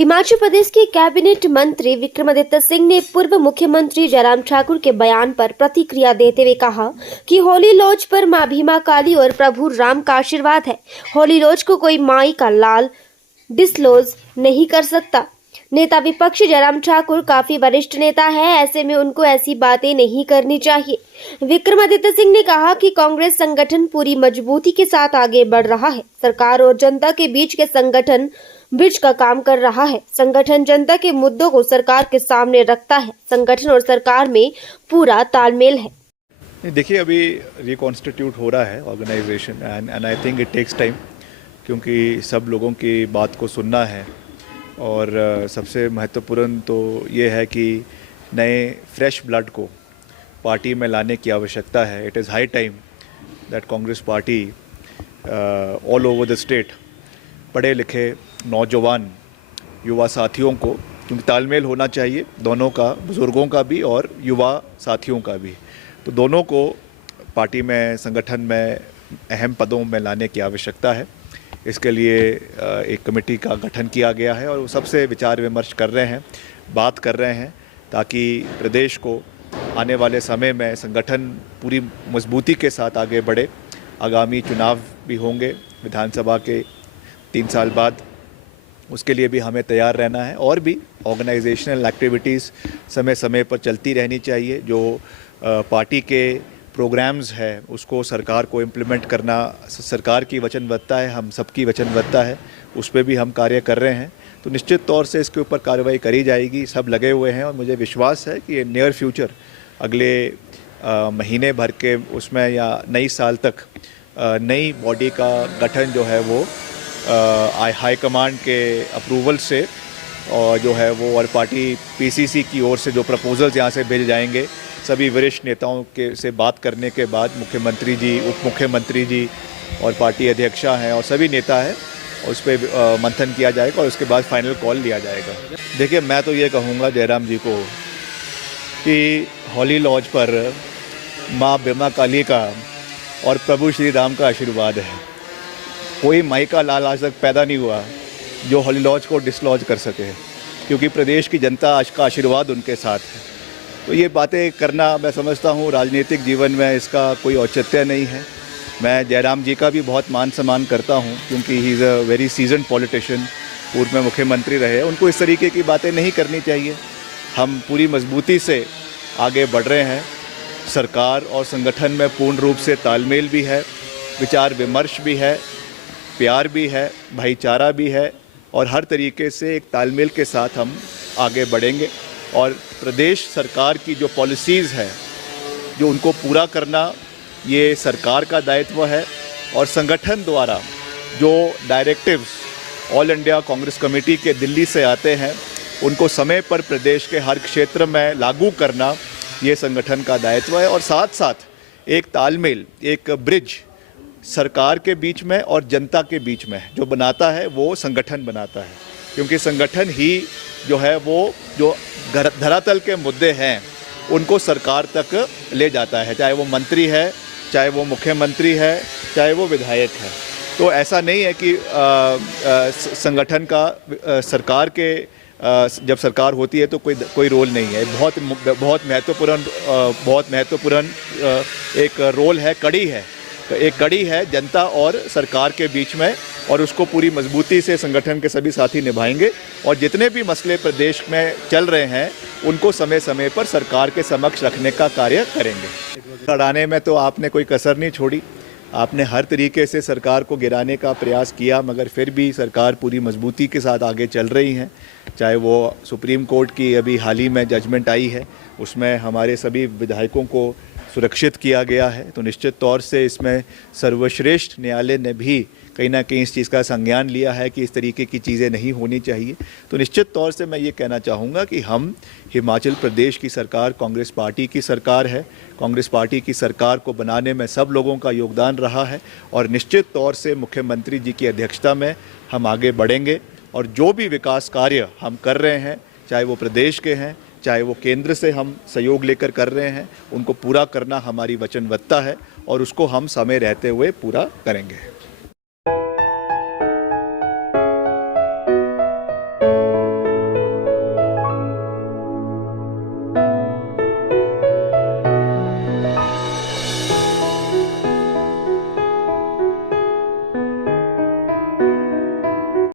हिमाचल प्रदेश के कैबिनेट मंत्री विक्रमादित्य सिंह ने पूर्व मुख्यमंत्री जयराम ठाकुर के बयान पर प्रतिक्रिया देते हुए कहा कि होली लॉज पर मां भीमा काली और प्रभु राम का आशीर्वाद है। होली लॉज को कोई माई का लाल डिसलॉज नहीं कर सकता। नेता विपक्ष जयराम ठाकुर काफी वरिष्ठ नेता है, ऐसे में उनको ऐसी बातें नहीं करनी चाहिए। विक्रमादित्य सिंह ने कहा कि कांग्रेस संगठन पूरी मजबूती के साथ आगे बढ़ रहा है। सरकार और जनता के बीच के संगठन ब्रिज का काम कर रहा है। संगठन जनता के मुद्दों को सरकार के सामने रखता है। संगठन और सरकार में पूरा तालमेल है। देखिए, अभी रिकॉन्स्टिट्यूट हो रहा है organisation and I think it takes time, क्योंकि सब लोगों की बात को सुनना है। और सबसे महत्वपूर्ण तो ये है कि नए फ्रेश ब्लड को पार्टी में लाने की आवश्यकता है। It is high time that Congress party all over the state पढ़े लिखे नौजवान युवा साथियों को, क्योंकि तालमेल होना चाहिए दोनों का, बुज़ुर्गों का भी और युवा साथियों का भी, तो दोनों को पार्टी में, संगठन में अहम पदों में लाने की आवश्यकता है। इसके लिए एक कमेटी का गठन किया गया है और वो सबसे विचार विमर्श कर रहे हैं, बात कर रहे हैं, ताकि प्रदेश को आने वाले समय में संगठन पूरी मजबूती के साथ आगे बढ़े। आगामी चुनाव भी होंगे विधानसभा के 3 साल बाद, उसके लिए भी हमें तैयार रहना है। और भी ऑर्गेनाइजेशनल एक्टिविटीज़ समय समय पर चलती रहनी चाहिए। जो पार्टी के प्रोग्राम्स है उसको सरकार को इम्प्लीमेंट करना सरकार की वचनबद्धता है, हम सबकी वचनबद्धता है, उस पर भी हम कार्य कर रहे हैं। तो निश्चित तौर से इसके ऊपर कार्रवाई करी जाएगी। सब लगे हुए हैं और मुझे विश्वास है कि ये नियर फ्यूचर, अगले महीने भर के उसमें या नई साल तक नई बॉडी का गठन जो है वो हाई कमांड के अप्रूवल से और जो है वो और पार्टी पीसीसी की ओर से जो प्रपोजल्स यहाँ से भेजे जाएंगे, सभी वरिष्ठ नेताओं के से बात करने के बाद मुख्यमंत्री जी, उप मुख्यमंत्री जी और पार्टी अध्यक्षा हैं और सभी नेता हैं, उस पर मंथन किया जाएगा और उसके बाद फाइनल कॉल लिया जाएगा। देखिए, मैं तो ये कहूँगा जयराम जी को कि होली लॉज पर माँ भीमा काली का और प्रभु श्री राम का आशीर्वाद है। कोई माई का लाल आज तक पैदा नहीं हुआ जो होली लॉज को डिसलॉज कर सके, क्योंकि प्रदेश की जनता आज का आशीर्वाद उनके साथ है। तो ये बातें करना, मैं समझता हूँ राजनीतिक जीवन में इसका कोई औचित्य नहीं है। मैं जयराम जी का भी बहुत मान सम्मान करता हूँ, क्योंकि he is a very seasoned politician, पूर्व में मुख्यमंत्री रहे। उनको इस तरीके की बातें नहीं करनी चाहिए। हम पूरी मजबूती से आगे बढ़ रहे हैं। सरकार और संगठन में पूर्ण रूप से तालमेल भी है, विचार विमर्श भी है, प्यार भी है, भाईचारा भी है और हर तरीके से एक तालमेल के साथ हम आगे बढ़ेंगे। और प्रदेश सरकार की जो पॉलिसीज़ है, जो उनको पूरा करना ये सरकार का दायित्व है। और संगठन द्वारा जो directives all India Congress committee के दिल्ली से आते हैं, उनको समय पर प्रदेश के हर क्षेत्र में लागू करना ये संगठन का दायित्व है। और साथ साथ एक तालमेल, एक ब्रिज सरकार के बीच में और जनता के बीच में जो बनाता है वो संगठन बनाता है, क्योंकि संगठन ही जो है वो जो धरातल के मुद्दे हैं उनको सरकार तक ले जाता है, चाहे वो मंत्री है, चाहे वो मुख्यमंत्री है, चाहे वो विधायक है। तो ऐसा नहीं है कि संगठन का सरकार के जब सरकार होती है तो कोई रोल नहीं है। बहुत महत्वपूर्ण एक रोल है, कड़ी है, एक कड़ी है जनता और सरकार के बीच में, और उसको पूरी मजबूती से संगठन के सभी साथी निभाएंगे। और जितने भी मसले प्रदेश में चल रहे हैं उनको समय समय पर सरकार के समक्ष रखने का कार्य करेंगे। लड़ाने में तो आपने कोई कसर नहीं छोड़ी, आपने हर तरीके से सरकार को गिराने का प्रयास किया, मगर फिर भी सरकार पूरी मजबूती के साथ आगे चल रही है। चाहे वो सुप्रीम कोर्ट की अभी हाल ही में जजमेंट आई है, उसमें हमारे सभी विधायकों को सुरक्षित किया गया है। तो निश्चित तौर से इसमें सर्वश्रेष्ठ न्यायालय ने भी कहीं ना कहीं इस चीज़ का संज्ञान लिया है कि इस तरीके की चीज़ें नहीं होनी चाहिए। तो निश्चित तौर से मैं ये कहना चाहूँगा कि हम हिमाचल प्रदेश की सरकार कांग्रेस पार्टी की सरकार है। कांग्रेस पार्टी की सरकार को बनाने में सब लोगों का योगदान रहा है और निश्चित तौर से मुख्यमंत्री जी की अध्यक्षता में हम आगे बढ़ेंगे। और जो भी विकास कार्य हम कर रहे हैं, चाहे वो प्रदेश के हैं, चाहे वो केंद्र से हम सहयोग लेकर कर रहे हैं, उनको पूरा करना हमारी वचनबद्धता है और उसको हम समय रहते हुए पूरा करेंगे।